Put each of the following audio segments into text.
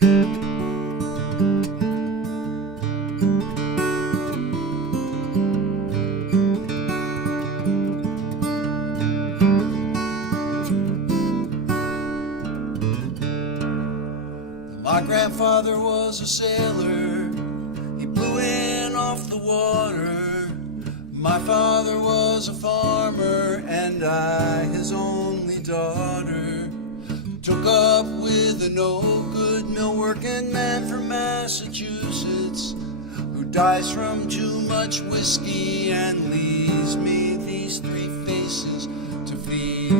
My grandfather was a sailor, he blew in off the water. My father was a farmer, and I, his only daughter, took up with a no-good mill-working man from Massachusetts, who dies from too much whiskey and leaves me these three faces to feed.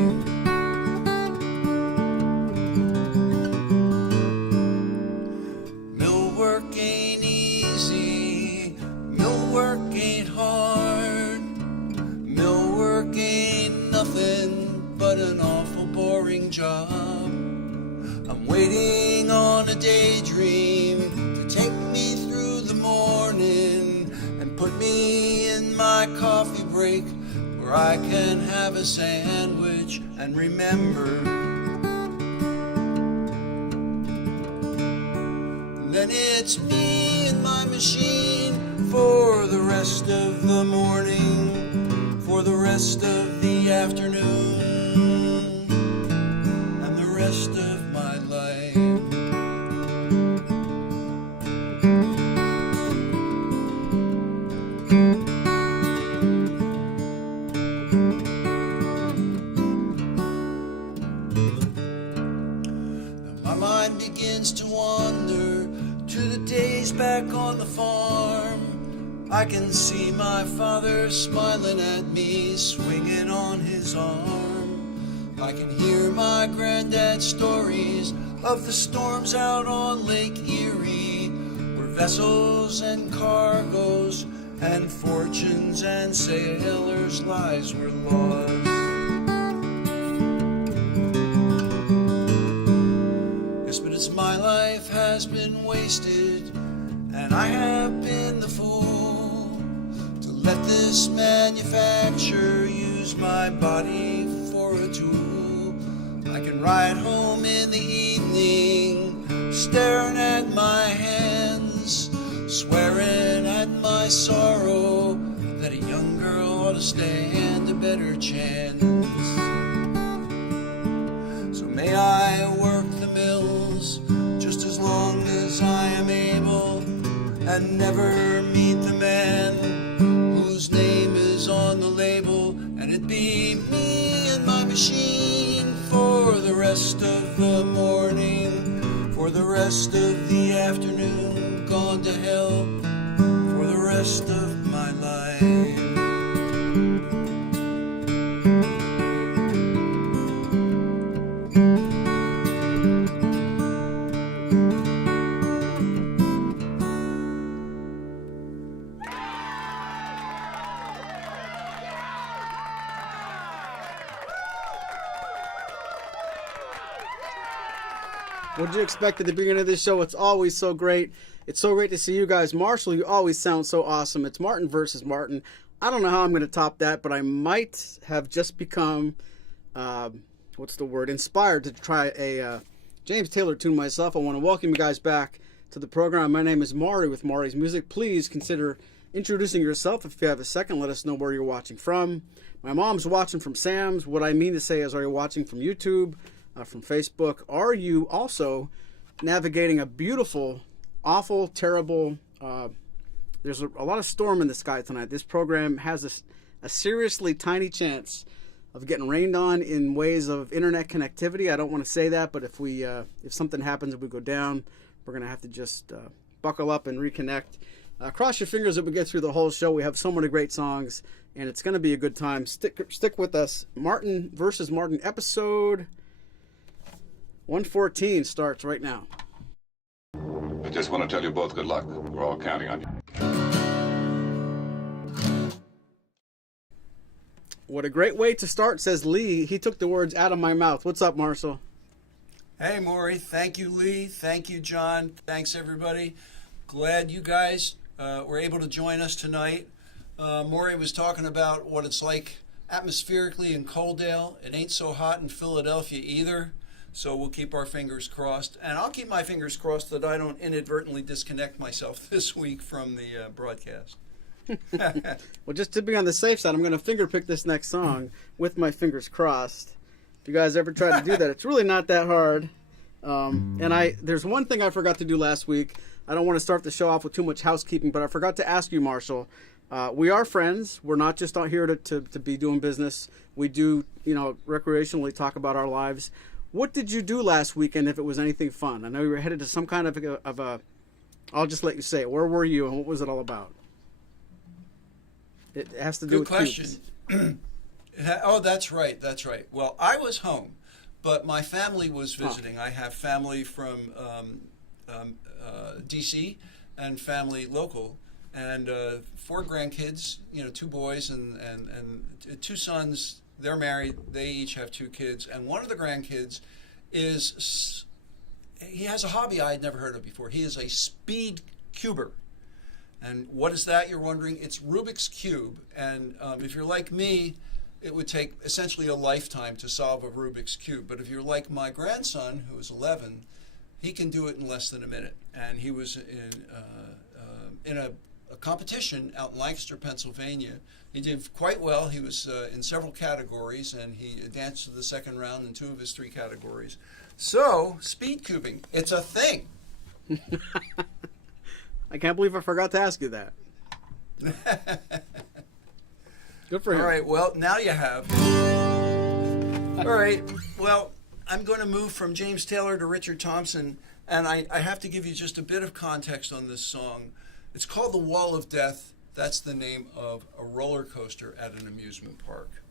Mill work ain't easy, mill work ain't hard, mill work ain't nothing but an awful boring job. I'm waiting on a daydream to take me through the morning and put me in my coffee break where I can have a sandwich and remember. And then it's me and my machine for the rest of the morning, for the rest of the afternoon, and the rest of my life. Now my mind begins to wander to the days back on the farm. I can see my father smiling at me, swinging on his arm. I can hear my granddad's stories of the storms out on Lake Erie, where vessels and cargoes and fortunes and sailors' lives were lost. Yes, but it's my life has been wasted, and I have been the fool to let this manufacturer use my body for a tool. I can ride home in the evening, staring at my hands, swearing at my sorrow that a young girl ought to stand a better chance. So may I work the mills just as long as I am able, and never meet the man whose name is on the label, and it be me and my machine for the rest of the morning, for the rest of the afternoon, gone to hell for the rest of my life. What did you expect at the beginning of this show? It's always so great. It's so great to see you guys. Marshall, you always sound so awesome. It's Martin versus Martin. I don't know how I'm going to top that, but I might have just become, inspired to try a James Taylor tune myself. I want to welcome you guys back to the program. My name is Maury with Maury's Music. Please consider introducing yourself. If you have a second, let us know where you're watching from. My mom's watching from Sam's. What I mean to say is, are you watching from YouTube? From Facebook? Are you also navigating a beautiful, awful, terrible, there's a lot of storm in the sky tonight. This program has a seriously tiny chance of getting rained on in ways of internet connectivity. I don't want to say that, but if something happens and we go down, we're going to have to just buckle up and reconnect. Cross your fingers that we get through the whole show. We have so many great songs, and it's going to be a good time. Stick with us. Martin versus Martin, episode 114 starts right now. I just want to tell you both good luck. We're all counting on you. What a great way to start, says Lee. He took the words out of my mouth. What's up, Marshall? Hey, Maury. Thank you, Lee. Thank you, John. Thanks, everybody. Glad you guys were able to join us tonight. Maury was talking about what it's like atmospherically in Coaldale. It ain't so hot in Philadelphia either. So we'll keep our fingers crossed, and I'll keep my fingers crossed that I don't inadvertently disconnect myself this week from the broadcast. Well, just to be on the safe side, I'm going to finger pick this next song with my fingers crossed. If you guys ever tried to do that, it's really not that hard. There's one thing I forgot to do last week. I don't want to start the show off with too much housekeeping, but I forgot to ask you, Marshall. We are friends. We're not just out here to be doing business. We do, recreationally talk about our lives. What did you do last weekend, if it was anything fun? I know you were headed to some kind of a I'll just let you say it. Where were you, and what was it all about? It has to do with question. Oh, that's right. Well, I was home, but my family was visiting. I have family from D.C. and family local, and 4 grandkids, 2 boys and 2 sons. They're married. They each have 2 kids, and one of the grandkids he has a hobby I had never heard of before. He is a speed cuber. And what is that, you're wondering? It's Rubik's Cube. And if you're like me, it would take essentially a lifetime to solve a Rubik's Cube. But if you're like my grandson, who is 11, he can do it in less than a minute. And he was in a competition out in Lancaster, Pennsylvania. He did quite well. He was in several categories, and he advanced to the second round in 2 of his 3 categories. So, speed cubing, it's a thing. I can't believe I forgot to ask you that. Good for him. All right, well, now you have. All right, well, I'm going to move from James Taylor to Richard Thompson, and I have to give you just a bit of context on this song. It's called The Wall of Death. That's the name of a roller coaster at an amusement park.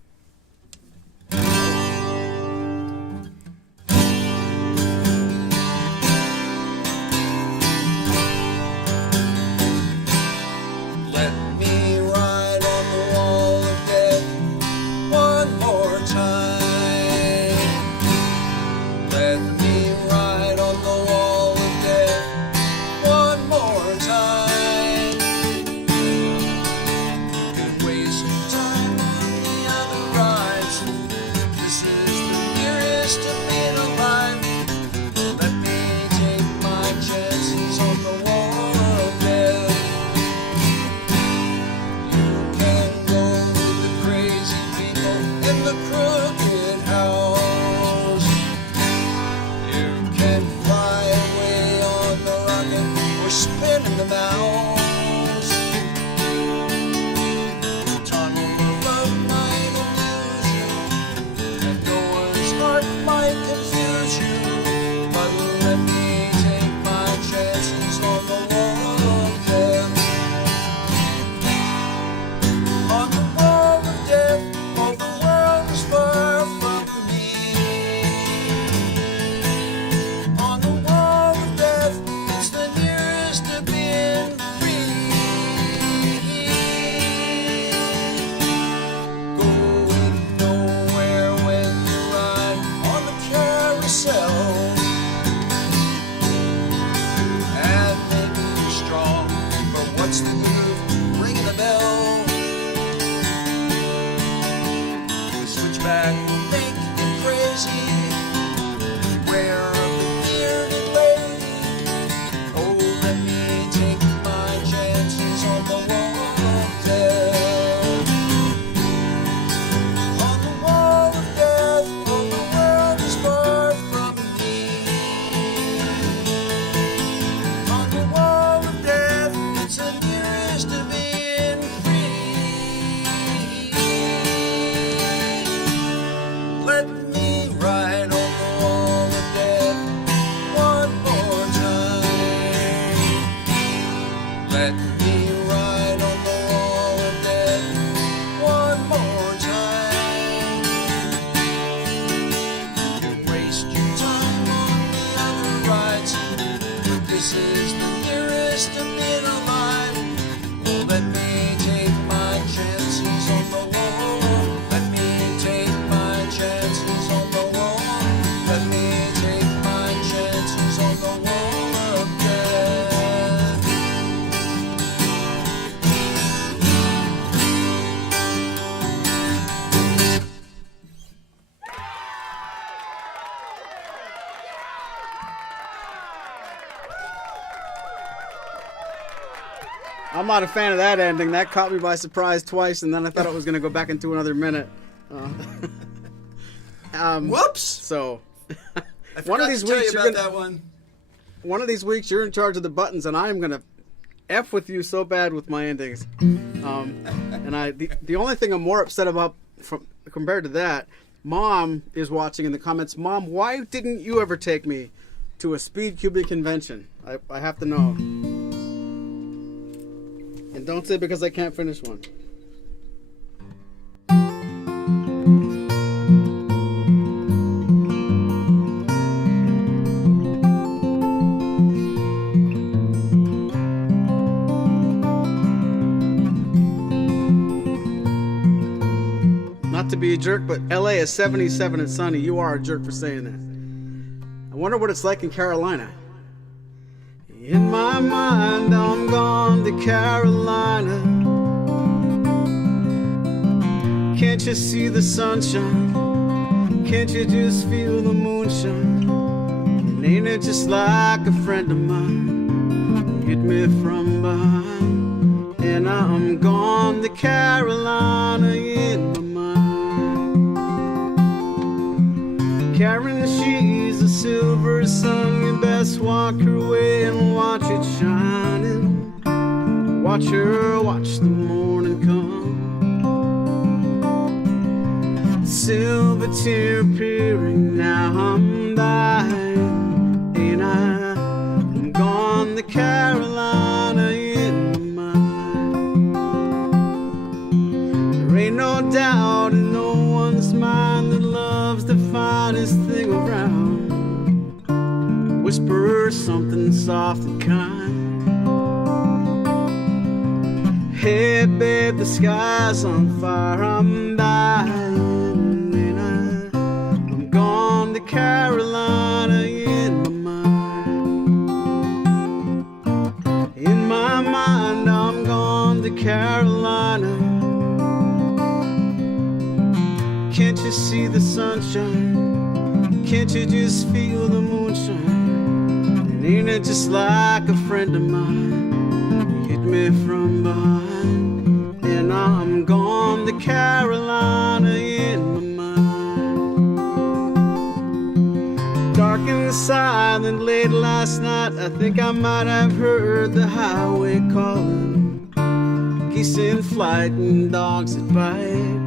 I'm not a fan of that ending. That caught me by surprise twice, and then I thought it was going to go back into another minute. Whoops! So, I forgot to tell you about that one. One of these weeks, you're in charge of the buttons, and I am going to F with you so bad with my endings. And the only thing I'm more upset about compared to that, Mom is watching in the comments. Mom, why didn't you ever take me to a Speed Cubing convention? I have to know. And don't say because I can't finish one. Not to be a jerk, but LA is 77 and sunny. You are a jerk for saying that. I wonder what it's like in Carolina. In my mind, I'm gone to Carolina. Can't you see the sunshine? Can't you just feel the moonshine? And ain't it just like a friend of mine hit me from behind? And I'm gone to Carolina in my mind. Carrying the she's a silver sun. You best walk her way and watch it shining. Watch her, watch the morning come. Silver tear appearing, now I'm dying. Ain't I? I'm gone to Carolina in my mind. There ain't no doubt in no one's mind that love's the finest thing around. Whisper something soft and kind. Hey babe, the sky's on fire, I'm dying. And I'm gone to Carolina in my mind. In my mind, I'm gone to Carolina. Can't you see the sunshine? Can't you just feel the moonshine? And ain't it just like a friend of mine hit me from behind? And I'm gone to Carolina in my mind. Dark and silent late last night, I think I might have heard the highway calling. Geese in flight and dogs that bite.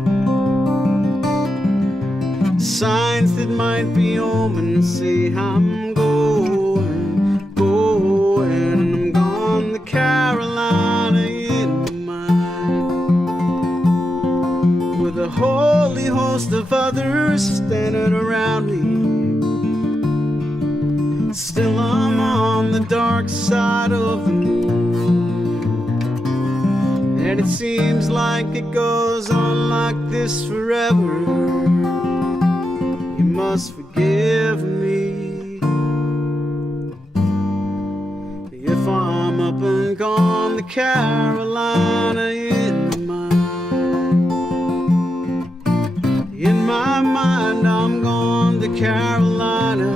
Signs that might be omens say I'm going, going. I'm gone to Carolina in my mind. With a holy host of others standing around me. Still I'm on the dark side of the moon. And it seems like it goes on like this forever. You must forgive me if I'm up and gone to Carolina in my mind. In my mind, I'm gone to Carolina.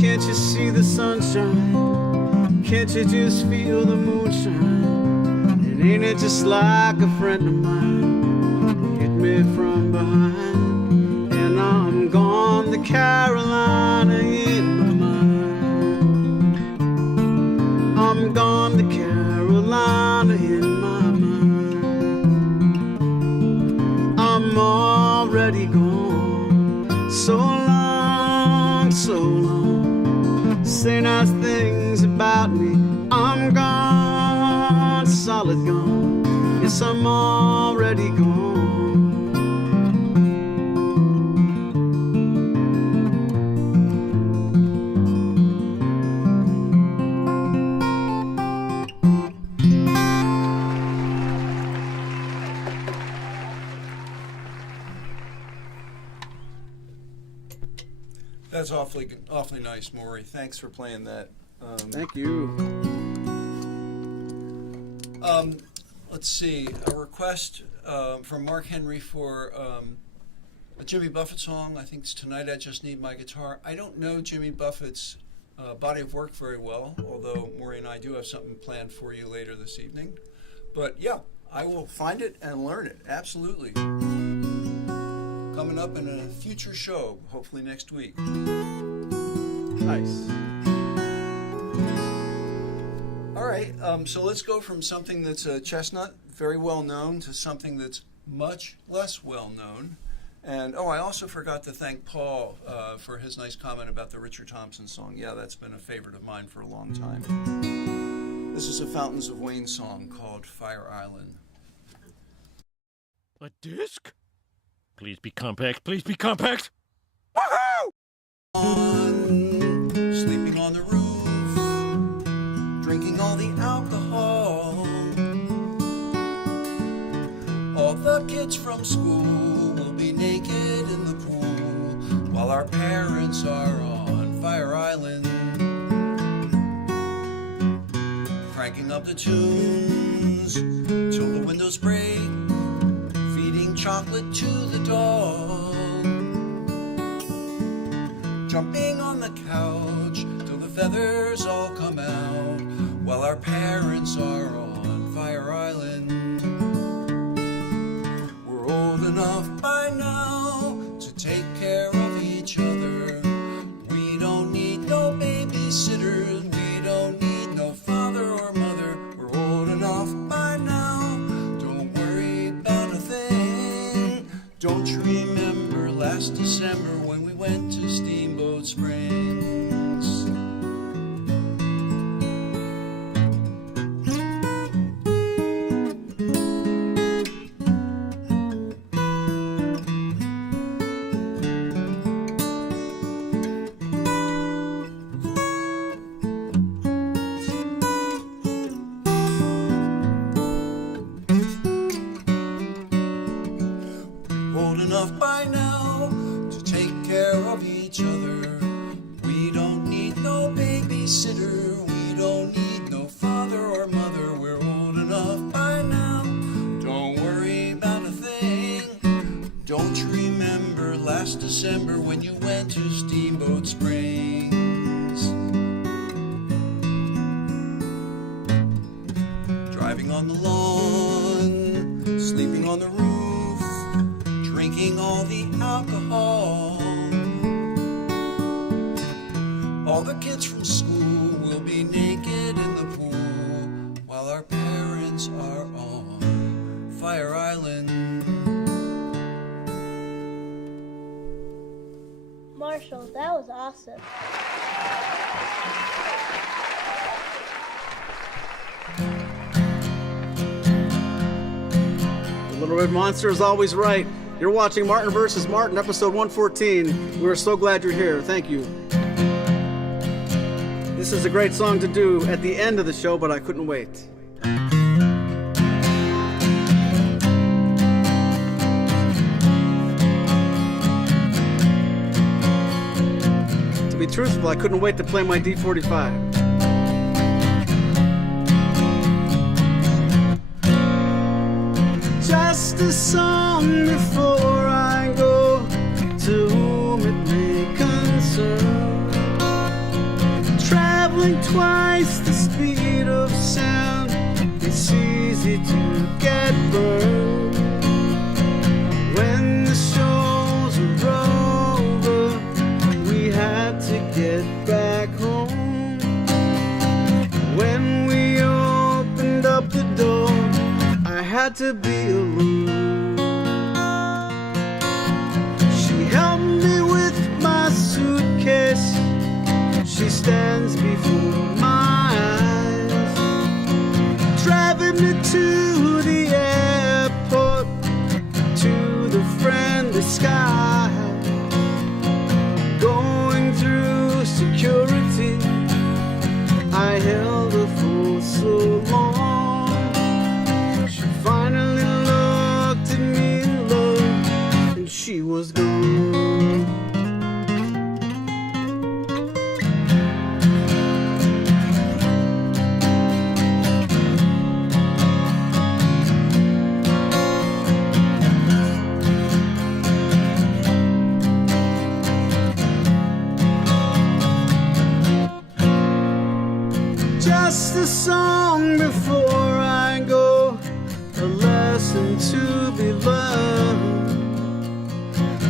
Can't you see the sunshine? Can't you just feel the moonshine? And ain't it just like a friend of mine hit me from behind? And I'm gone to Carolina in my mind. I'm gone to Carolina in my mind. I'm already gone. So long, so long. Say nice things about me. I'm gone, solid gone. Yes, I'm already gone. That's awfully nice, Maury. Thanks for playing that. Thank you. Let's see, a request from Mark Henry for a Jimmy Buffett song. I think it's Tonight I Just Need My Guitar. I don't know Jimmy Buffett's body of work very well, although Maury and I do have something planned for you later this evening. But yeah, I will find it and learn it, absolutely. Coming up in a future show, hopefully next week. Nice. All right, so let's go from something that's a chestnut, very well known, to something that's much less well known. And I also forgot to thank Paul for his nice comment about the Richard Thompson song. Yeah, that's been a favorite of mine for a long time. This is a Fountains of Wayne song called Fire Island. A disc? Please be compact. Please be compact. Woohoo! Sleeping on the roof, drinking all the alcohol. All the kids from school will be naked in the pool while our parents are on Fire Island, cranking up the tunes till the windows break, feeding chocolate to the dog, jumping on the couch till the feathers all come out while our parents are on Fire Island. We're old enough by now to take care of each other. We don't need no babysitters. We don't need no father or mother. We're old enough by now. Don't worry about a thing. Don't you remember last December when we went to Steamboat Springs? Old enough by now to take care of each other. We don't need no babysitter. We don't need no father or mother. We're old enough by now. Don't worry about a thing. Don't you remember last December when you went to Steamboat Springs? Driving on the lawn, sleeping on the roof, drinking all the alcohol. All the kids from school will be naked in the pool while our parents are on Fire Island. Marshall, that was awesome. The Little Red Monster is always right. You're watching Martin vs. Martin, episode 114. We're so glad you're here. Thank you. This is a great song to do at the end of the show, but I couldn't wait. To be truthful, I couldn't wait to play my D-45. Just a song before I go, to whom it may concern. Traveling twice the speed of sound, it's easy to get burned. When the shows were over, we had to get back home. When we opened up the door, I had to be alone. She helped me with my suitcase. She stands before my eyes, driving me to the airport, to the friendly sky. Going through security, I held her for so long. She finally looked Just a song before I go, a lesson to be learned.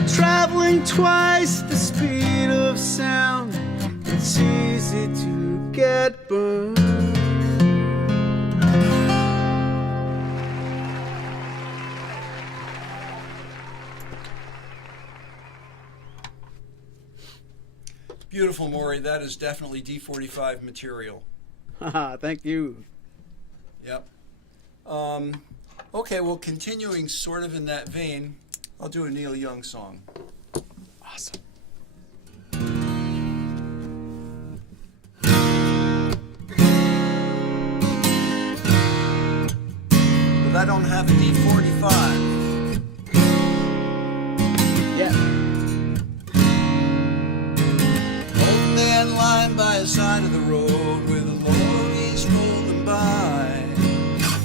Traveling twice the speed of sound, it's easy to get burned. Beautiful, Maury. That is definitely D-45 material. Haha, thank you. Yep. Okay, well, continuing sort of in that vein, I'll do a Neil Young song. Awesome. But I don't have a D-45. Yeah. Old man lying by the side of the road with the lorries rolling by.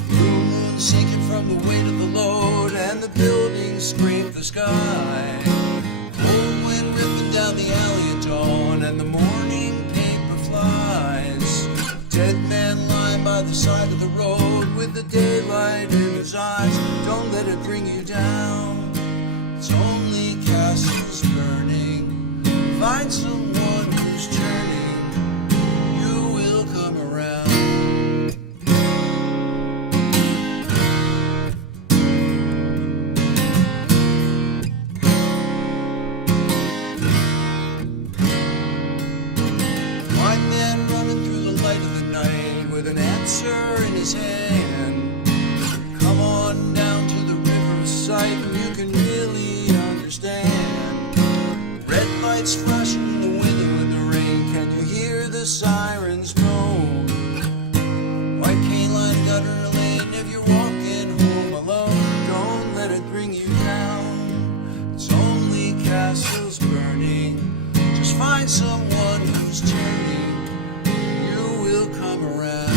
Blue moon sinking from the weight of the load, and the buildings scrape the sky. Cold wind ripping down the alley at dawn, and the morning paper flies. Dead man lying by the side of the road with the daylight in his eyes. Don't let it bring you down. It's only castles burning. Find someone who's turning. You will come around. Blind man running through the light of the night with an answer in his hand. Come on down to the riverside and you can really understand. Red lights flashing in the window in the rain. Can you hear the sirens moan? White cane line gutter lane. If you're walking home alone, don't let it bring you down. It's only castles burning. Just find someone who's turning. You will come around.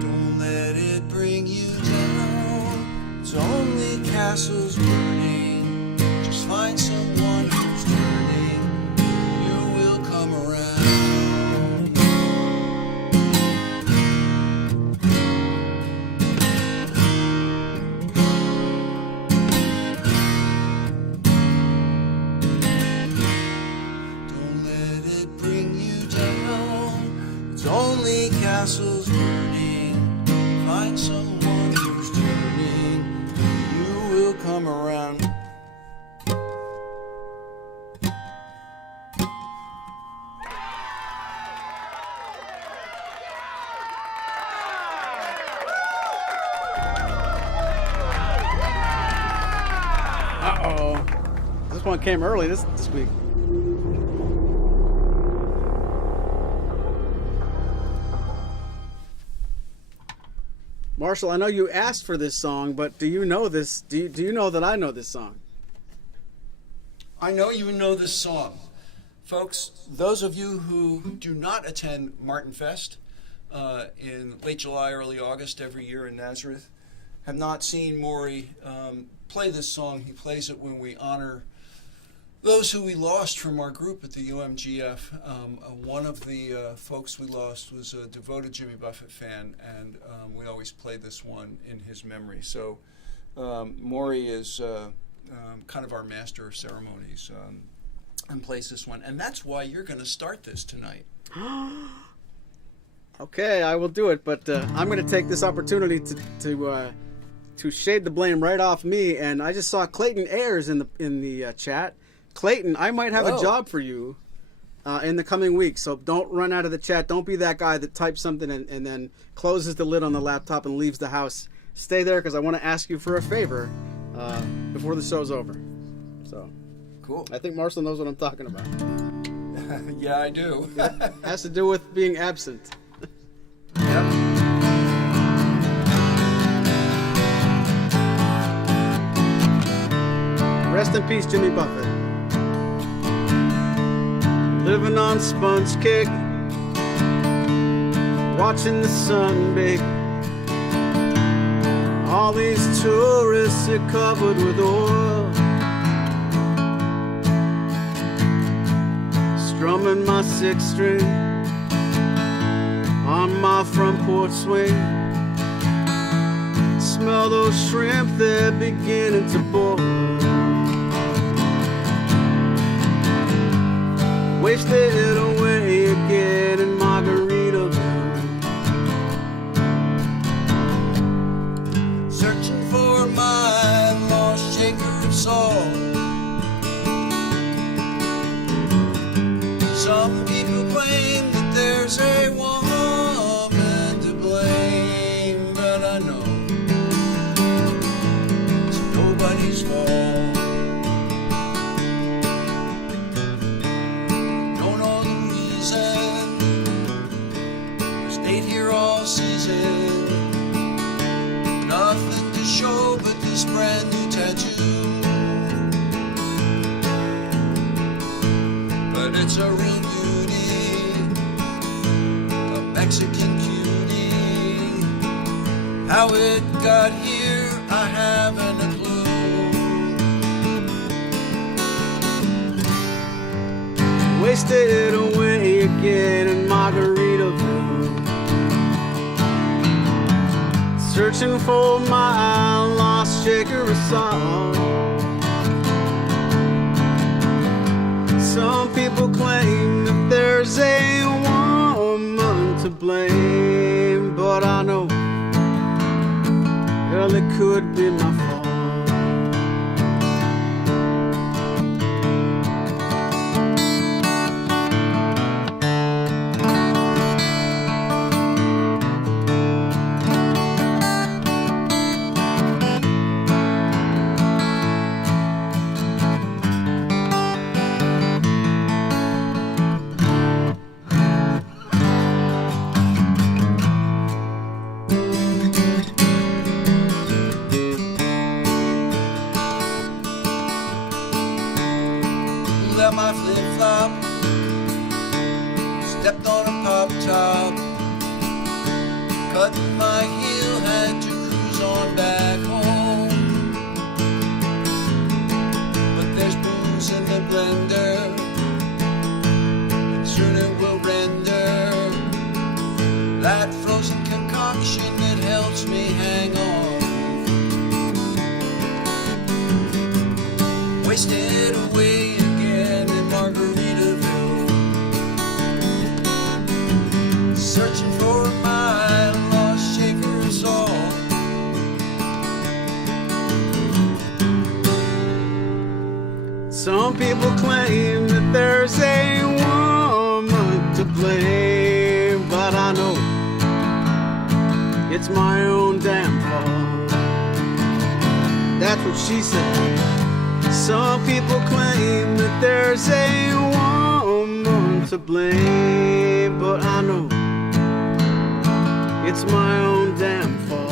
Don't let it bring you down. It's only castles burning. Just find someone who's turning. You will come around. Don't let it bring you down. It's only castles burning. Find someone who's turning. You will come around. Uh-oh. This one came early this week. Marshall, I know you asked for this song, but do you know this? Do you know that I know this song? I know you know this song. Folks, those of you who do not attend Martin Fest in late July, early August every year in Nazareth have not seen Maury play this song. He plays it when we honor those who we lost from our group at the UMGF. One of the folks we lost was a devoted Jimmy Buffett fan, and we always play this one in his memory. So Maury is kind of our master of ceremonies and plays this one. And that's why you're going to start this tonight. Okay, I will do it, but I'm going to take this opportunity to shade the blame right off me. And I just saw Clayton Ayers in the chat. Clayton, I might have a job for you in the coming weeks, so don't run out of the chat. Don't be that guy that types something and then closes the lid on the laptop and leaves the house. Stay there because I want to ask you for a favor before the show's over. So, cool. I think Marshall knows what I'm talking about. Yeah, I do. It has to do with being absent. Yep. Rest in peace, Jimmy Buffett. Living on sponge cake, watching the sun bake, All these tourists are covered with oil, strumming my sixth string on my front porch swing. Smell those shrimp, they're beginning to boil. Wasted away again in Margaritaville, Searching for my lost shaker of salt. Some people claim that there's a woman to blame, but I know it's nobody's fault. Don't know the reason. Stayed here all season. Nothing to show but this brand new tattoo. But it's a real beauty, a Mexican cutie. How it got here, I haven't a clue. wasted away again in Margaritaville, searching for my lost shaker of salt. Some people claim that there's a woman to blame, but I know, well, it could be my fault. Let my flip-flop, stepped on a pop top, cutting my heel, had to cruise on back home. But there's booze in the blender, and soon it will render that frozen concoction that helps me hang on. Wasted away again in Margaritaville, searching for my lost shaker of salt. Some people claim that there's a woman to blame, but I know it's my own damn fault. That's what she said. Some people claim that there's a woman to blame, but I know it's my own damn fault.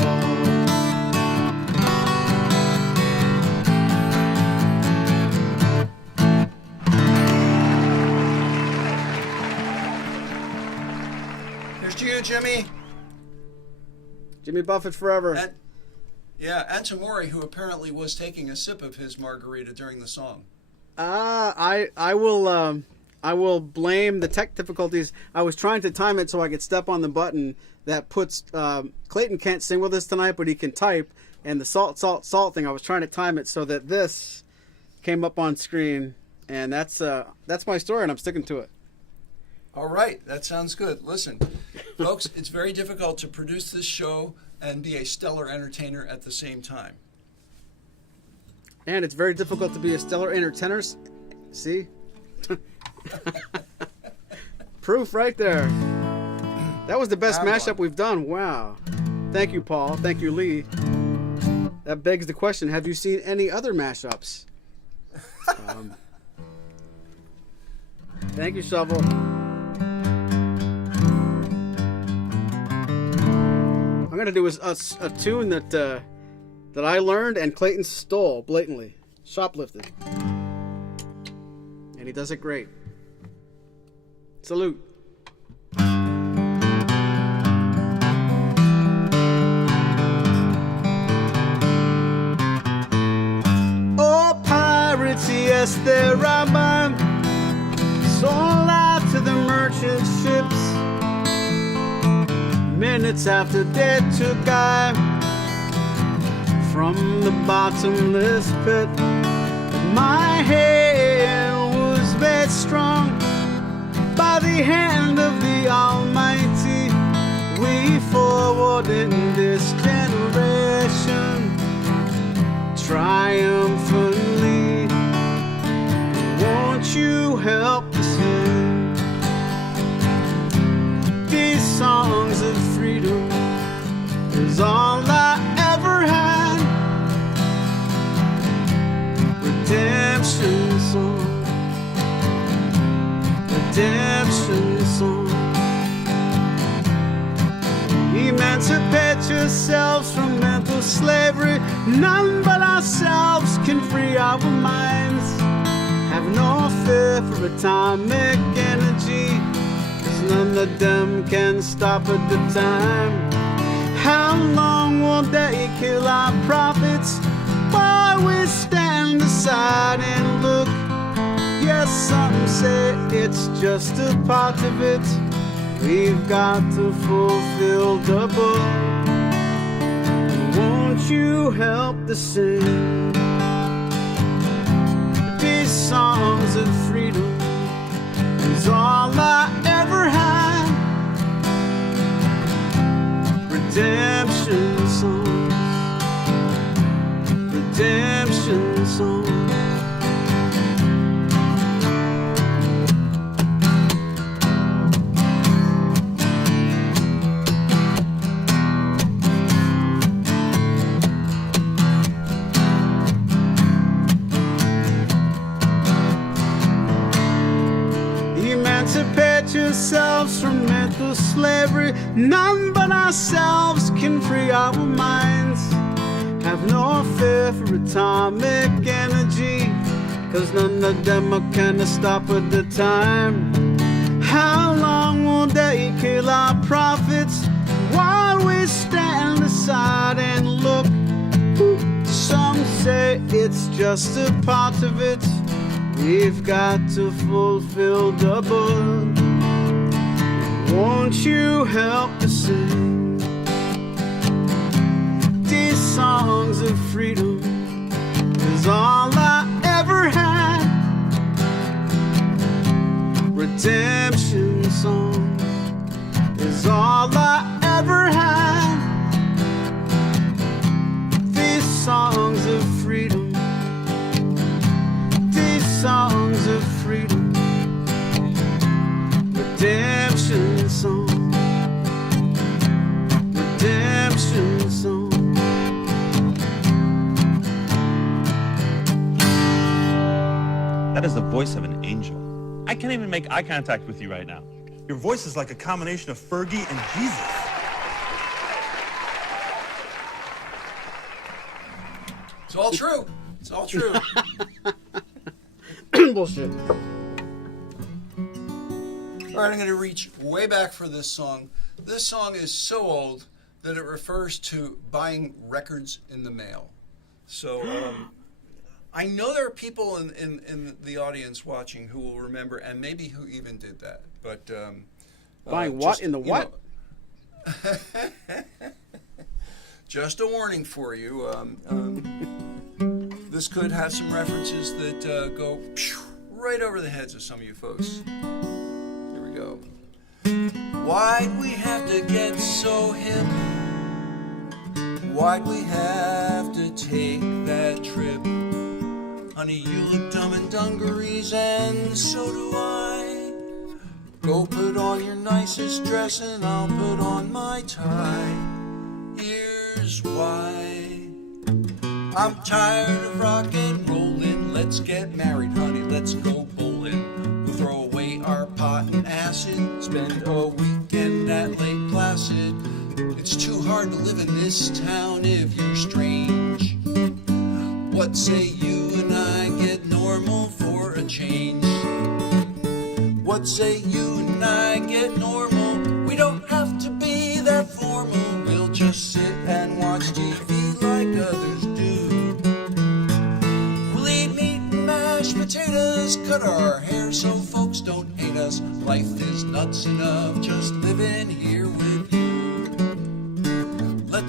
Here's to you, Jimmy. Jimmy Buffett forever. And to Maury, who apparently was taking a sip of his margarita during the song. I will blame the tech difficulties. I was trying to time it so I could step on the button that puts Clayton can't sing with us tonight, but he can type. And the salt thing, I was trying to time it so that this came up on screen, and that's my story, and I'm sticking to it. All right, that sounds good. Listen, folks, it's very difficult to produce this show and be a stellar entertainer at the same time. And it's very difficult to be a stellar entertainer. See? Proof right there. That was the best mashup we've done. Wow. Thank you, Paul. Thank you, Lee. That begs the question, have you seen any other mashups? Thank you, Shovel. I'm going to do a tune that I learned and Clayton stole blatantly. Shoplifted. And he does it great. Salute. minutes after they took I from the bottomless pit. My hand was made strong by the hand of the Almighty. We forward in this generation triumphantly. Won't you help to sing these songs of freedom? Is all I ever had. Redemption song, redemption song. Emancipate yourselves from mental slavery. None but ourselves can free our minds. Have no fear for atomic energy, 'cause none of them can stop at the time. How long will they kill our prophets while we stand aside and look? Yes, some say it's just a part of it. We've got to fulfill the book. Won't you help to sing these songs of freedom? Is all I ever had. Redemption songs, redemption songs. Emancipate yourselves from mental slavery. None but ourselves can free our minds. Have no fear for atomic energy, 'cause none of them can stop at the time. How long will they kill our prophets while we stand aside and look? Some say it's just a part of it. We've got to fulfill the book. Won't you help to sing these songs of freedom? Is all I ever had. Redemption songs is all I ever had. These songs of freedom, songs of freedom, redemption song, redemption song. That is the voice of an angel. I can't even make eye contact with you right now. Your voice is like a combination of Fergie and Jesus. It's all true. It's all true. Bullshit. All right, I'm going to reach way back for this song. This song is so old that it refers to buying records in the mail. So I know there are people in the audience watching who will remember, and maybe who even did that. But Buying what just, in the what? Know, just a warning for you. This could have some references that go right over the heads of some of you folks. Here we go. Why'd we have to get so hip? Why'd we have to take that trip? Honey, you look dumb in dungarees, and so do I. Go put on your nicest dress, and I'll put on my tie. Here's why. I'm tired of rock and rollin'. Let's get married, honey, let's go bowling. We'll throw away our pot and acid, spend a weekend at Lake Placid. It's too hard to live in this town if you're strange. What say you and I get normal for a change? What say you and I get normal? We don't have to be that formal. We'll just sit and watch TV like others do. We'll eat meat and mashed potatoes, cut our hair so folks don't hate us. Life is nuts enough just living here with you.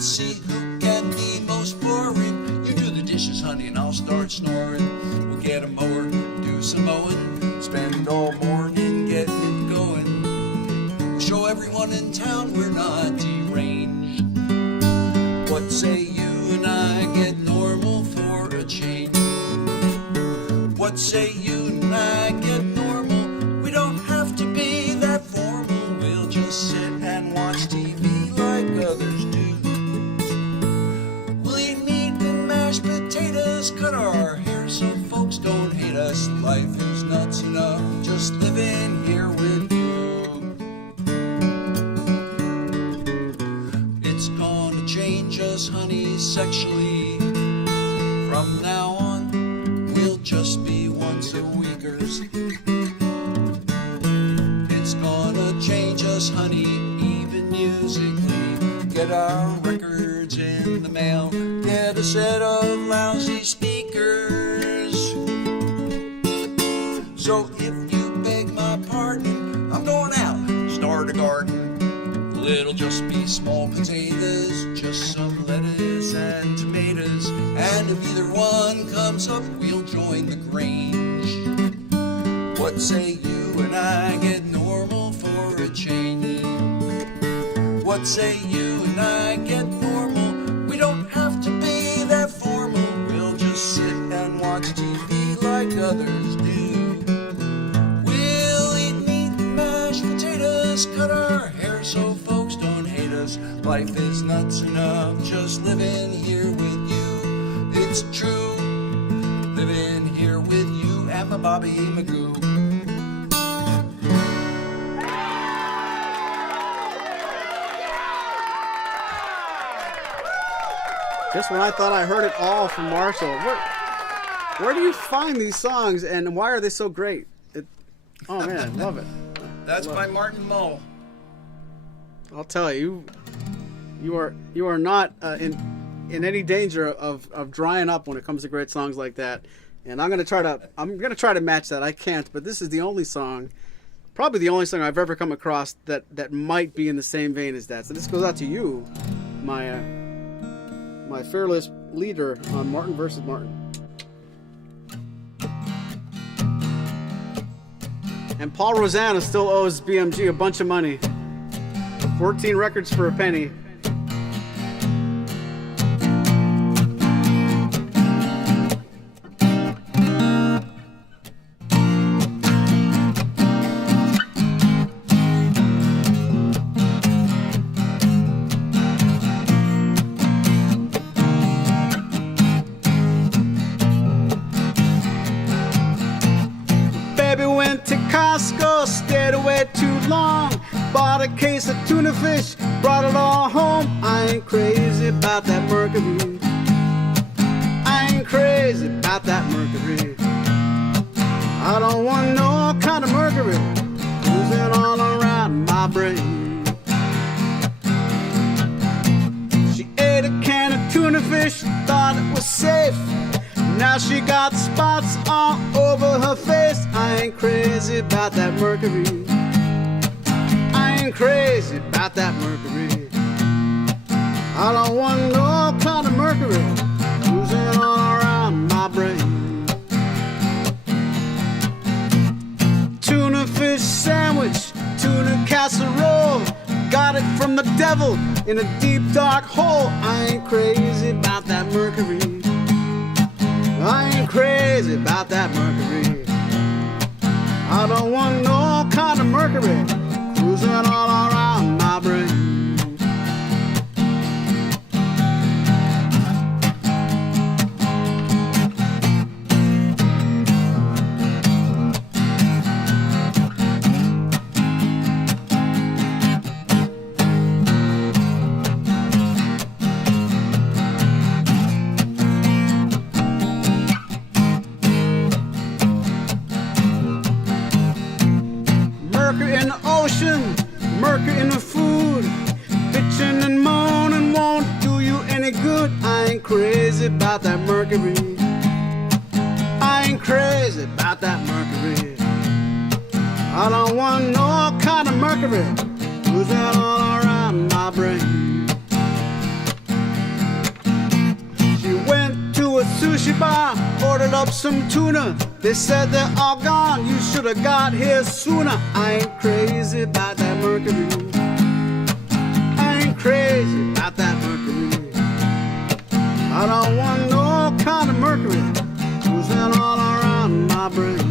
Let's see who can be most boring. You do the dishes, honey, and I'll start snoring. We'll get a mower, do some mowing, spend all morning getting it going. We'll show everyone in town we're not deranged. What say you and I get normal for a change? What say you and I get normal? We don't have to be that formal. We'll just sit and watch TV like others do. We'll eat meat and mashed potatoes, cut our hair so folks don't hate us. Life is nuts enough just living here with you. It's gonna change us, honey, sexually. From now on, we'll just be once a weekers. It's gonna change us, honey, even musically. Get our records in the mail, get a set of lousy speakers. So if you beg my pardon, I'm going out, start a garden. Well, it'll just be small potatoes, just some lettuce and tomatoes. And if either one comes up, we'll join the Grange. What say you and I get normal for a change? What say you and I get normal? We don't have to be that formal. We'll just sit and watch TV like others do. We'll eat meat and mashed potatoes, cut our hair so folks don't hate us. Life is nuts enough just living here with you. It's true, living here with you and my Bobby Magoo. Just when I thought I heard it all from Marshall. Where do you find these songs, and why are they so great? Oh man, love it. That's by Martin Mull. I'll tell you, you are not in any danger of drying up when it comes to great songs like that. And I'm gonna try to match that. I can't, but this is the only song, probably the only song I've ever come across that might be in the same vein as that. So this goes out to you, my fearless leader on Martin versus Martin. And Paul Rosanna still owes BMG a bunch of money. 14 records for a penny. Stayed away too long. Bought a case of tuna fish, brought it all home. I ain't crazy about that mercury. I ain't crazy about that mercury. I don't want no kind of mercury oozing all around my brain. She ate a can of tuna fish, thought it was safe. Now she got spots all over her face. I ain't crazy about that mercury. I ain't crazy about that mercury. I don't want no kind of mercury oozing all around my brain. Tuna fish sandwich, tuna casserole. Got it from the devil in a deep dark hole. I ain't crazy about that mercury. I ain't crazy about that mercury. I don't want no kind of mercury cruising all around my brain. Mercury in the food, bitching and moaning won't do you any good. I ain't crazy about that mercury. I ain't crazy about that mercury. I don't want no kind of mercury oozing all around my brain. sushi bar, ordered up some tuna. They said they're all gone, you should have got here sooner. I ain't crazy about that mercury. I ain't crazy about that mercury. I don't want no kind of mercury cruising all around my brain.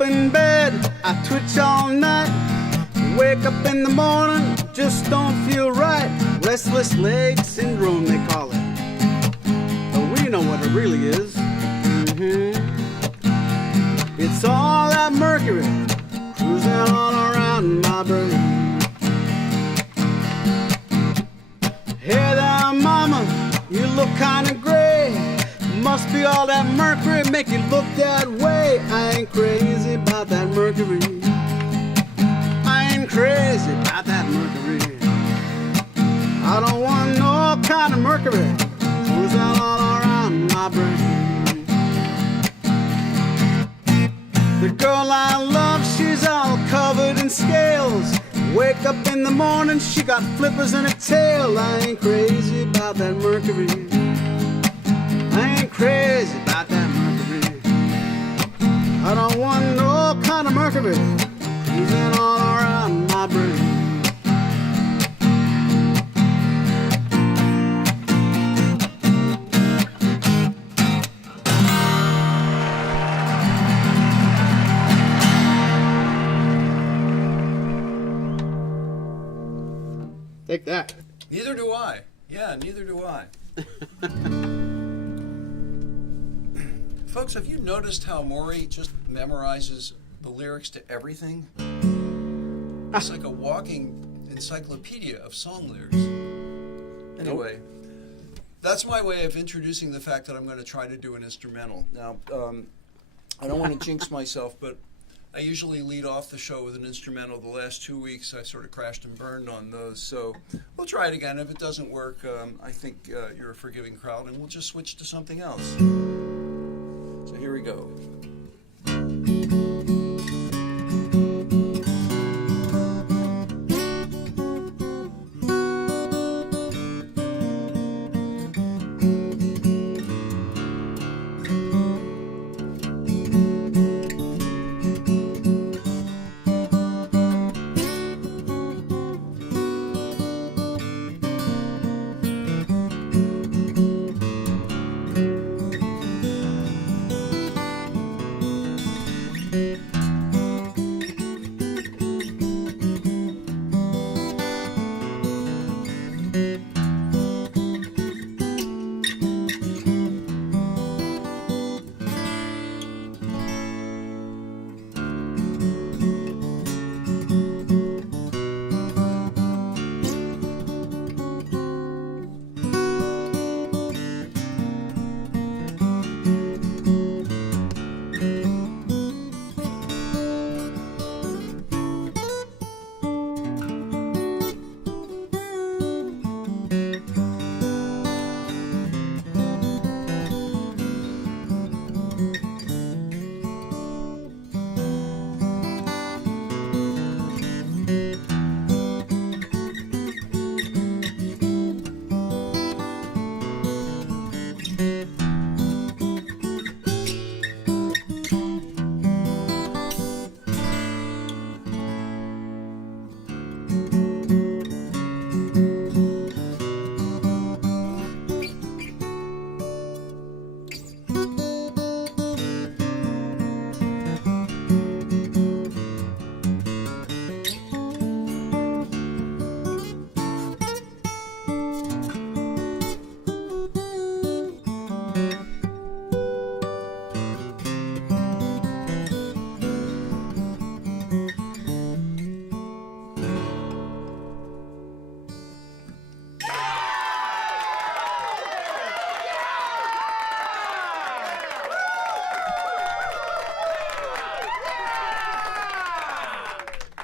In bed, I twitch all night. Wake up in the morning, just don't feel right. Restless leg syndrome, they call it. But we know what it really is. It's all that mercury cruising all around my brain. Hey there, mama, you look kinda gray. Must be all that mercury make you look that way. I ain't crazy about that mercury. I ain't crazy about that mercury. I don't want no kind of mercury cruising all around my brain. The girl I love, she's all covered in scales. Wake up in the morning, she got flippers in her tail. I ain't crazy about that mercury. I ain't crazy about that mercury. I don't want no kind of mercury cruising all around my brain. Take that. Neither do I. Yeah, neither do I. Folks, have you noticed how Maury just memorizes the lyrics to everything? It's like a walking encyclopedia of song lyrics. Anyway, that's my way of introducing the fact that I'm going to try to do an instrumental. Now, I don't want to jinx myself, but I usually lead off the show with an instrumental. The last 2 weeks, I sort of crashed and burned on those. So we'll try it again. If it doesn't work, I think you're a forgiving crowd, and we'll just switch to something else. So here we go.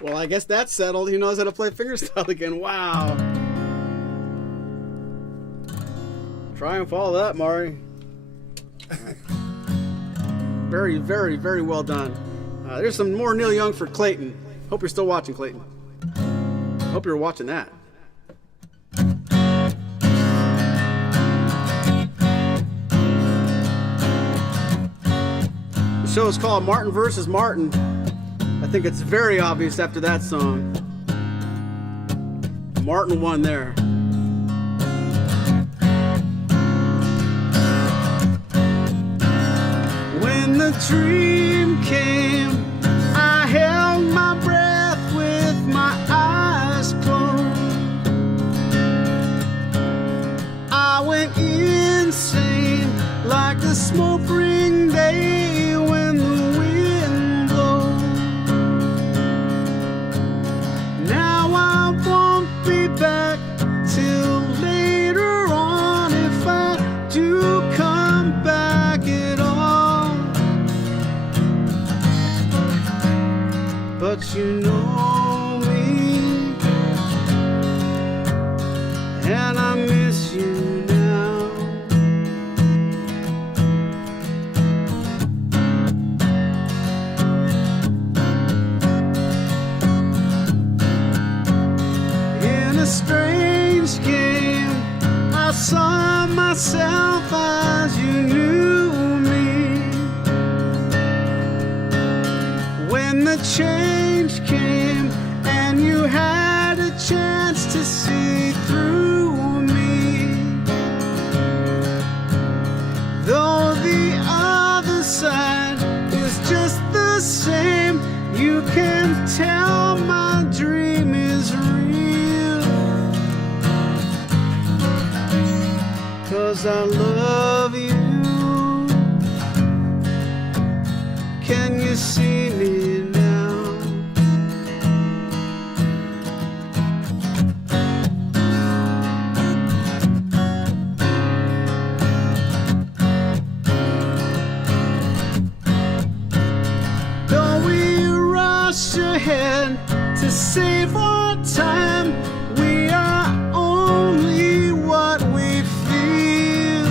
Well, I guess that's settled. He knows how to play fingerstyle again. Wow. Try and follow that, Maury. Right. Very, very, very well done. There's some more Neil Young for Clayton. Hope you're still watching, Clayton. Hope you're watching that. The show is called Martin vs. Martin. I think it's very obvious after that song. Martin won there. When the dream came, I held my breath with my eyes closed. I went insane like the smoke ring day when the wind blows. Now I won't be back till later on if I do come back at all. But you know me, and I miss you now. In a strange game, I saw myself as you knew me. When the change came and you had a chance to see through me, though the other side is just the same, you can tell my dream is real. 'Cause I love you. Can you see me now? Though we rush ahead to save our time, we are only what we feel.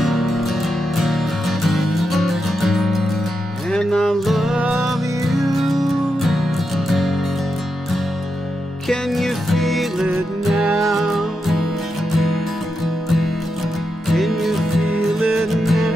And I love you. Can you feel it now? Can you feel it now?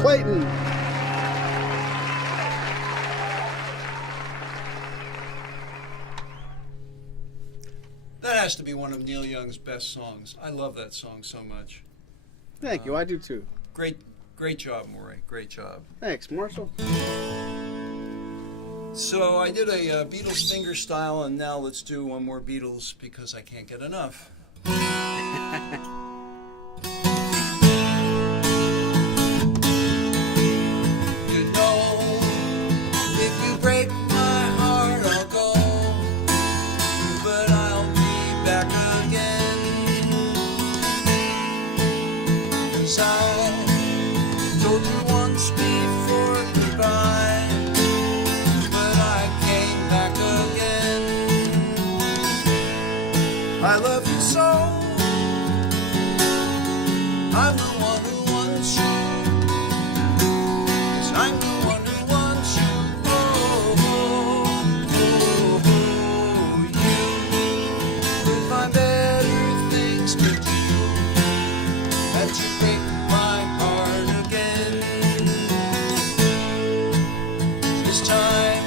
Clayton. That has to be one of Neil Young's best songs. I love that song so much. Thank you, I do too. Great job, Maury. Great job. Thanks, Marshall. So I did a Beatles finger style, and now let's do one more Beatles because I can't get enough. You know, if you break my heart, I'll go, but I'll be back again. 'Cause I told you once before goodbye, but I came back again. I love you so, I'm the one who wants you, 'cause I'm the one who wants you. Oh, oh, oh, oh, you would find better things to do than to break my heart again. This time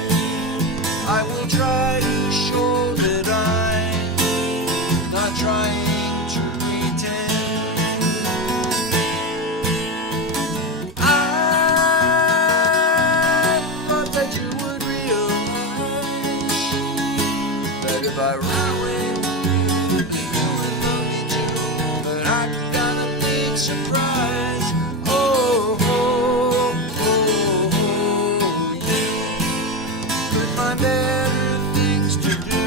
I will try to show that I'm not trying to pretend. I thought that you would realize that if I run away with you, you would love me too. But I got a big surprise. Oh, oh, oh, oh, you could find better things to do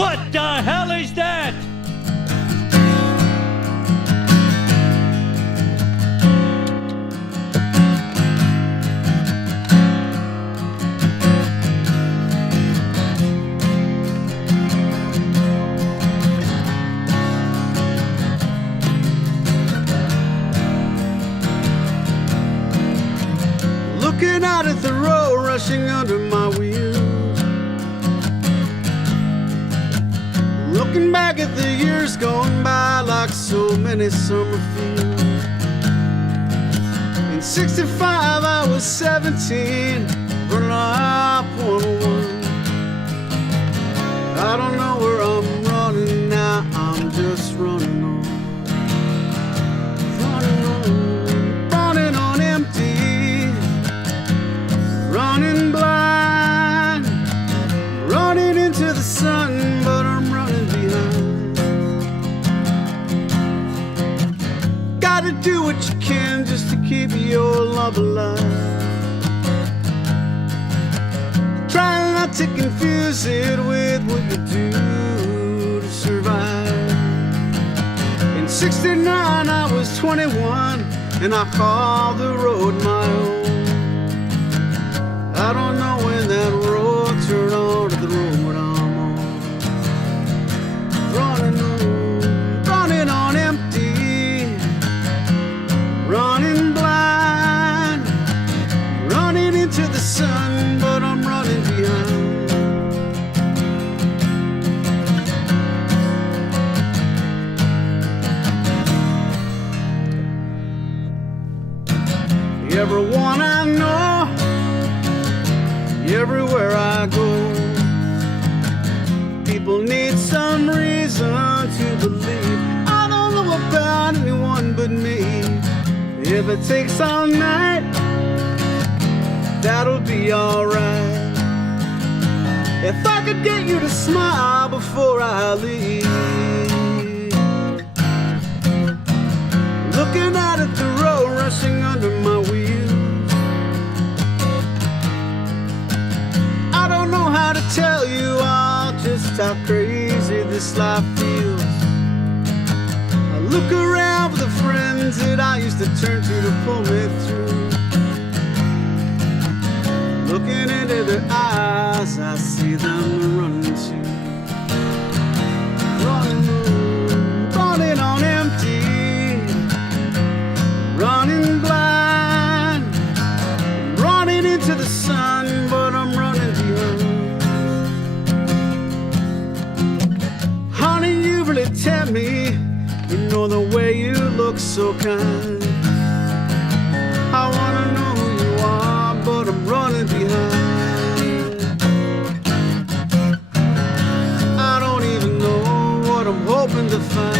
What the hell is that? Looking out at the road rushing under my wheels, looking back at the years gone by like so many summer fields. In 65 I was 17, running up 101. I don't know where I'm running now, I'm just running on. Running on empty, running blind, running into the sun, but I'm running behind. Gotta do what you can just to keep your love alive. Try not to confuse it with what you do to survive. In 69 I was 21 and I called the road my own. I don't know when that road turned onto the road I'm on. Running on empty, running blind, running into the sun, but I'm running behind. Everyone I know, everywhere I go, people need some reason to believe. I don't know about anyone but me. If it takes all night, that'll be alright. If I could get you to smile before I leave. Looking out at the road rushing under my wheels, I don't know how to tell you all just how crazy this life feels. I look around for the friends that I used to turn to pull me through. Looking into their eyes, I see them running too. Running on empty, running blind, running into the sun, but I'm running behind. Honey, you really tempt me, you know the way you look so kind. I wanna know who you are, but I'm running behind. I don't even know what I'm hoping to find.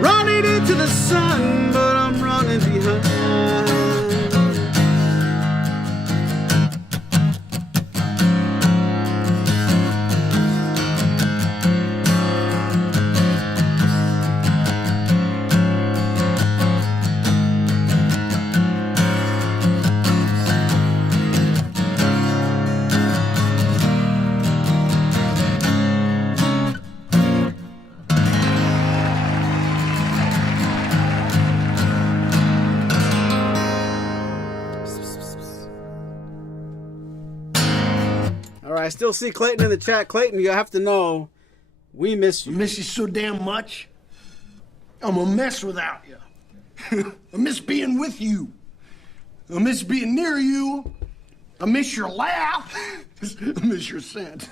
Running into the sun, but I'm running behind. I still see Clayton in the chat. Clayton, you have to know, we miss you. I miss you so damn much. I'm a mess without you. I miss being with you. I miss being near you. I miss your laugh. I miss your scent.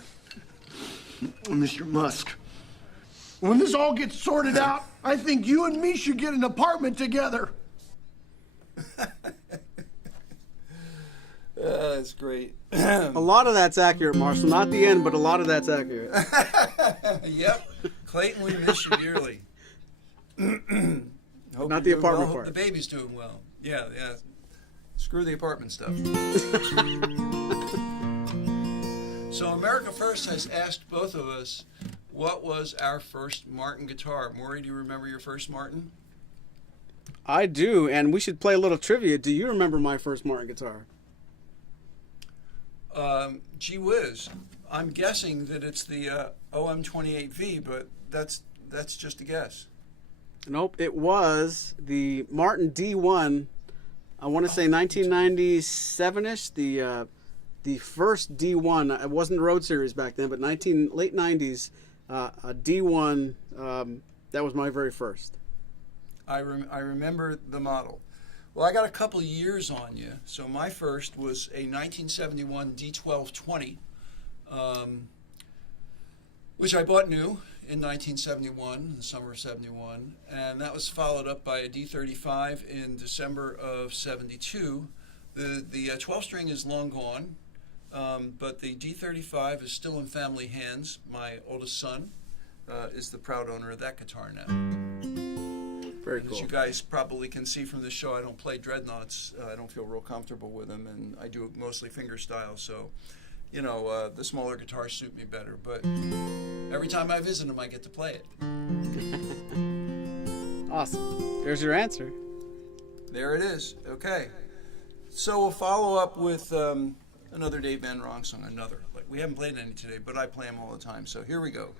I miss your musk. When this all gets sorted out, I think you and me should get an apartment together. That's great. A lot of that's accurate, Marshall. Not the end, but a lot of that's accurate. Yep. Clayton, we miss you dearly. Not the apartment well. part. The baby's doing well. Yeah. Screw the apartment stuff. So America First has asked both of us, what was our first Martin guitar? Maury, do you remember your first Martin? I do, and we should play a little trivia. Do you remember my first Martin guitar? Gee whiz. I'm guessing that it's the OM-28V, but that's just a guess. Nope, it was the Martin D1. I want to say 1997-ish. The first D1. It wasn't the Road Series back then, but late 90s. A D1. That was my very first. I remember the model. Well, I got a couple years on you. So my first was a 1971 D1220, which I bought new in 1971, in the summer of 71, and that was followed up by a D-35 in December of 72. The 12-string is long gone, but the D-35 is still in family hands. My oldest son is the proud owner of that guitar now. Very And cool. as you guys probably can see from this show, I don't play dreadnoughts. I don't feel real comfortable with them, and I do mostly fingerstyle. So, you know, the smaller guitars suit me better. But every time I visit them, I get to play it. Awesome. There's your answer. There it is. Okay. So we'll follow up with another Dave Van Ronk song. Like, we haven't played any today, but I play them all the time. So here we go.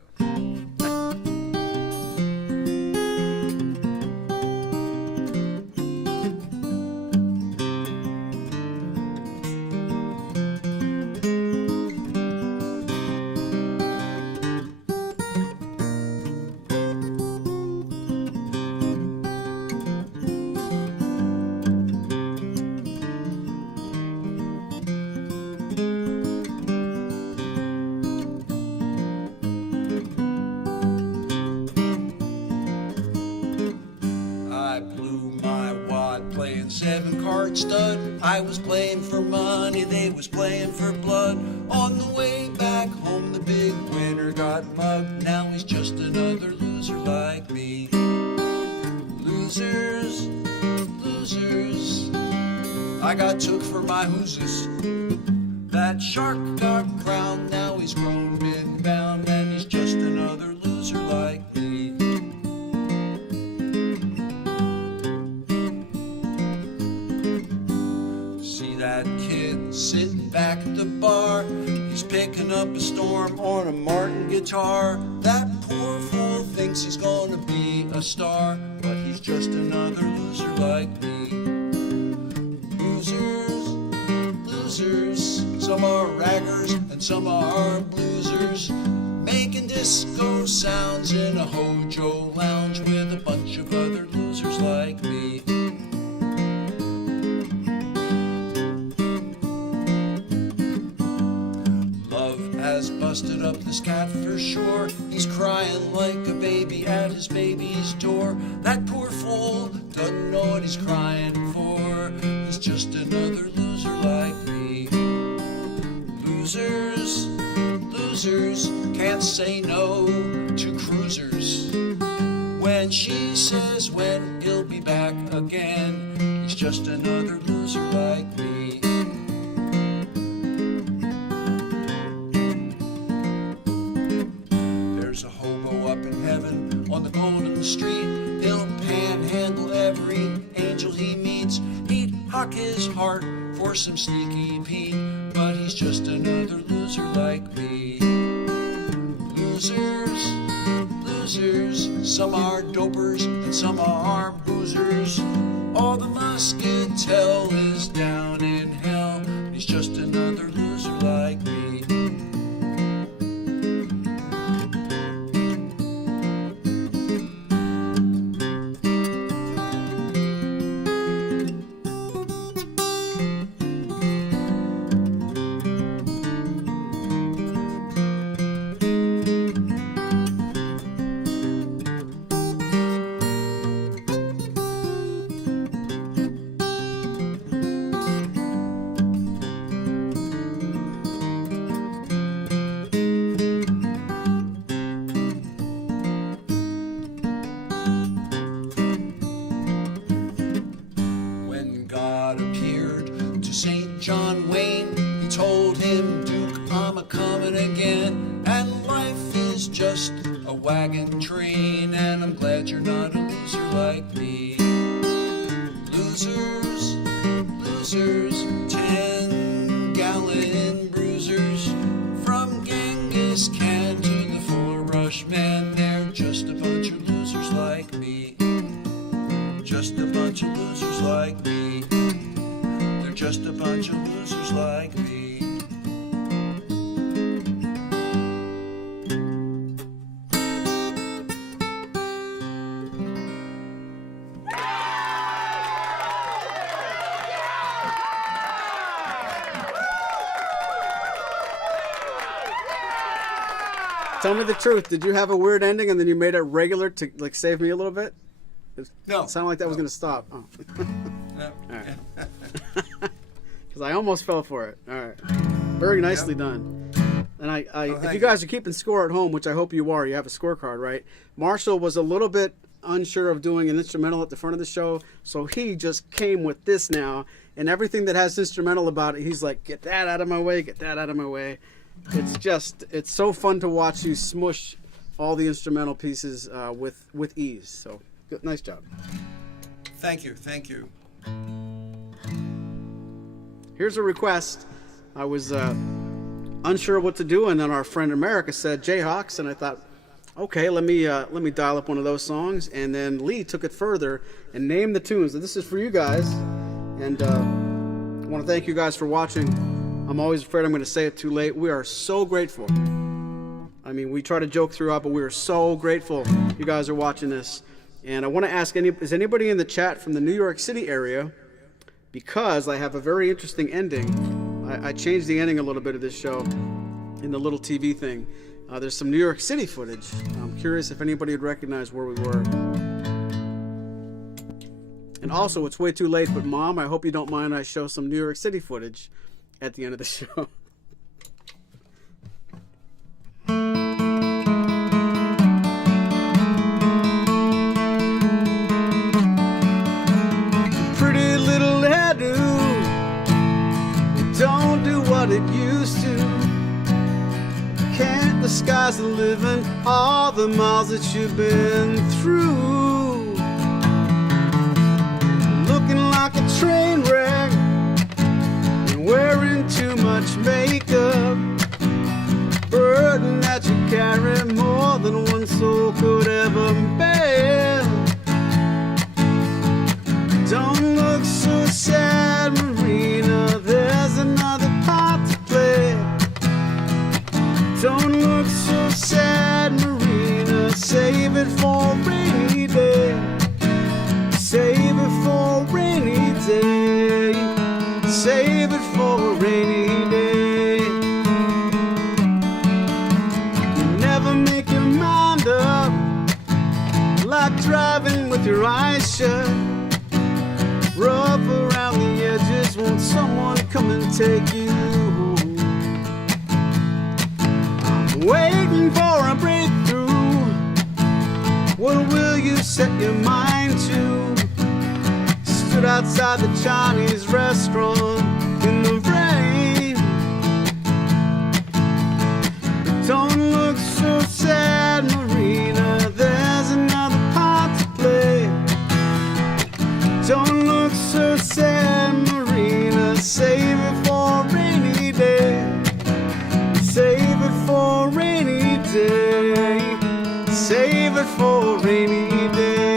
Seven-card stud. I was playing for money, they was playing for blood. On the way back home, the big winner got mugged. Now he's just another loser like me. Losers, losers. I got took for my hooses. That shark got crowned, now he's grown mid-bound, and he's just another loser like me. That kid sitting back at the bar, he's picking up a storm on a Martin guitar. That poor fool thinks he's gonna be a star, but he's just another loser like me. Losers, losers, some are raggers and some are bloozers, making disco sounds in a Hojo lounge with a bunch of other losers like me. Has busted up this cat for sure. He's crying like a baby at his baby's door. That poor fool doesn't know what he's crying for. He's just another loser like me. Losers, losers, can't say no to cruisers. When she says when he'll be back again, he's just another loser like me. There's a hobo up in heaven on the golden street. He'll panhandle every angel he meets. He'd hock his heart for some sneaky Pete, but he's just another loser like me. Losers, losers, some are dopers and some are boozers. All the muscatel is down in hell, he's just another loser like me. John Wayne, he told him, Duke, I'm a-comin' again, and life is just a wagon train, and I'm glad you're not a loser like me. Losers, losers, 10-gallon brew just a bunch of losers like me. Just a bunch of losers like me. They're just a bunch of losers like me. Tell me the truth. Did you have a weird ending and then you made it regular to like save me a little bit? No. It sounded like that was going to stop. Oh. No. All right. Because I almost fell for it. All right. Very nicely done. And if you guys are keeping score at home, which I hope you are, you have a scorecard, right? Marshall was a little bit unsure of doing an instrumental at the front of the show, so he just came with this now. And everything that has instrumental about it, he's like, get that out of my way, get that out of my way. It's so fun to watch you smush all the instrumental pieces with ease. So, good, nice job. Thank you, thank you. Here's a request. I was unsure what to do, and then our friend America said Jayhawks, and I thought, okay, let me dial up one of those songs. And then Lee took it further and named the tunes. And this is for you guys, and I want to thank you guys for watching. I'm always afraid I'm going to say it too late. We are so grateful. I mean, we try to joke throughout, but we are so grateful you guys are watching this. And I want to ask, is anybody in the chat from the New York City area? Because I have a very interesting ending. I changed the ending a little bit of this show in the little TV thing. There's some New York City footage. I'm curious if anybody would recognize where we were. And also, it's way too late, but Mom, I hope you don't mind I show some New York City footage at the end of the show. Pretty little hairdo, don't do what it used to. Can't disguise the living, all the miles that you've been through. Looking like a train wreck, wearing too much makeup, burden that you carry more than one soul could ever bear. Don't look so sad, Marina, there's another part to play. Don't look so sad, Marina, save it for a rainy day. Save it for a rainy day. Save it for a rainy day. You never make your mind up, like driving with your eyes shut. Rough around the edges, won't someone come and take you home? I'm waiting for a breakthrough. What will you set your mind to? Stood outside the Chinese restaurant in the rain. But don't look so sad, Marina, there's another part to play. Don't look so sad, Marina, save it for a rainy day. Save it for a rainy day. Save it for a rainy day.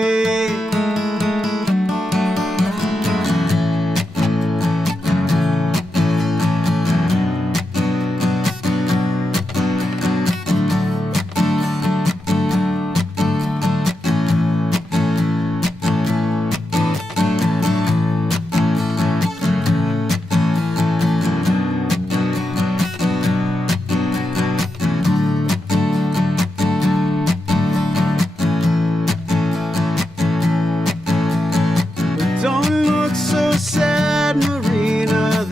Don't look so sad, Marina,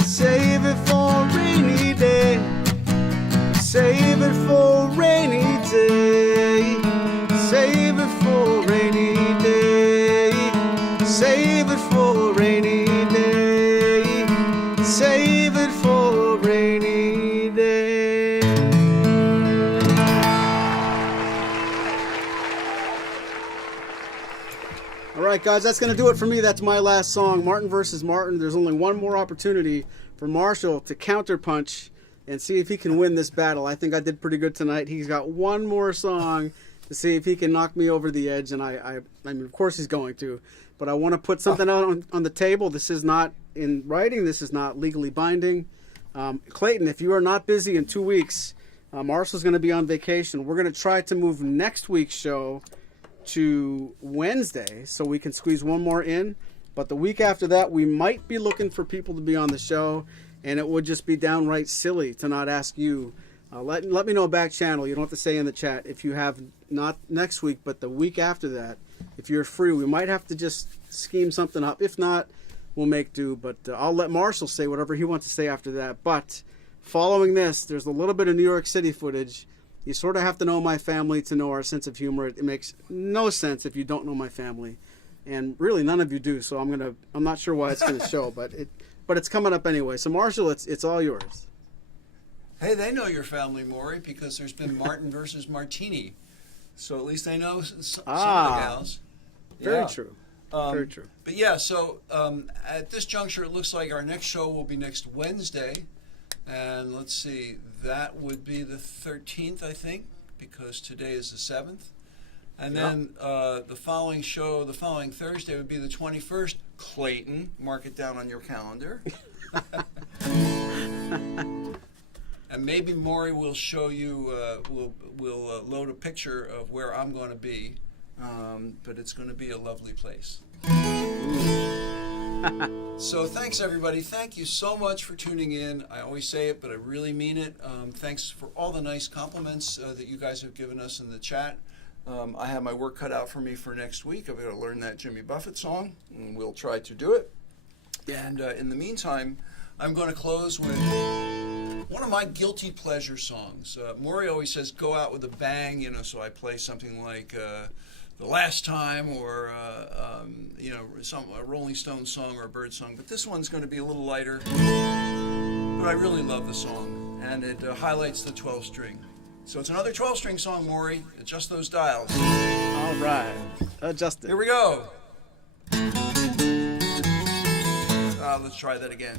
save it for a rainy day. Save it for a rainy day. Save it for a rainy day. Save it for a rainy day. Save it for a rainy day. All right, guys, that's going to do it for me. That's my last song, Martin versus Martin. There's only one more opportunity for Marshall to counterpunch and see if he can win this battle. I think I did pretty good tonight. He's got one more song to see if he can knock me over the edge, and I mean, of course he's going to. But I want to put something out on the table. This is not in writing. This is not legally binding. Clayton, if you are not busy in 2 weeks, Marshall's going to be on vacation. We're going to try to move next week's show to Wednesday so we can squeeze one more in. But the week after that, we might be looking for people to be on the show, and it would just be downright silly to not ask you. Let me know back channel. You don't have to say in the chat if you have not next week, but the week after that, if you're free. We might have to just scheme something up. If not, we'll make do. But I'll let Marshall say whatever he wants to say after that. But following this, there's a little bit of New York City footage. You sort of have to know my family to know our sense of humor. It makes no sense if you don't know my family, and really none of you do. So I'm not sure why it's gonna show, but it's coming up anyway. So Marshall, it's all yours. Hey, they know your family, Maury, because there's been Martin versus Martini. So at least they know some of the gals. Very true. Very true. But yeah, so at this juncture, it looks like our next show will be next Wednesday. And let's see, that would be the 13th, I think, because today is the 7th. And then the following show, the following Thursday, would be the 21st. Clayton, mark it down on your calendar. And maybe Maury will show you, we'll load a picture of where I'm going to be. But it's going to be a lovely place. So thanks, everybody. Thank you so much for tuning in. I always say it, but I really mean it. Thanks for all the nice compliments that you guys have given us in the chat. I have my work cut out for me for next week. I've got to learn that Jimmy Buffett song, and we'll try to do it. And in the meantime, I'm going to close with one of my guilty pleasure songs. Maury always says, go out with a bang, you know, so I play something like The Last Time or, you know, a Rolling Stones song or a Bird song. But this one's going to be a little lighter. But I really love the song, and it highlights the 12-string. So it's another 12-string song, Maury. Adjust those dials. All right. Adjust it. Here we go. Let's try that again.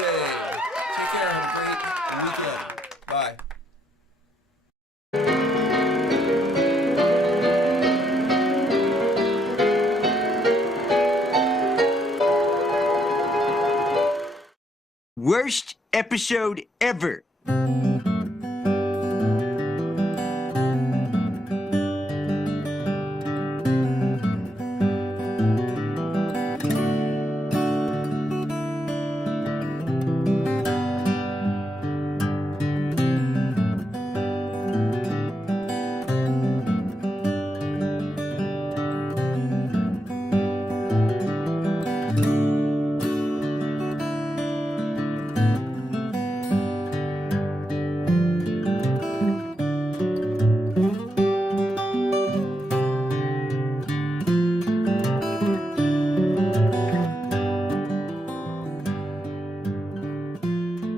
Tuesday. Take care. Have a great weekend. Bye. Worst episode ever.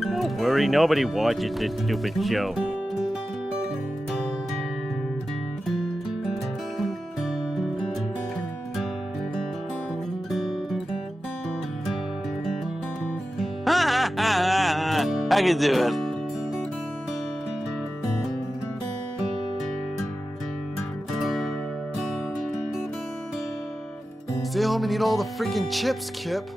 Don't worry, nobody watches this stupid show. I can do it. Stay home and eat all the freaking chips, Kip.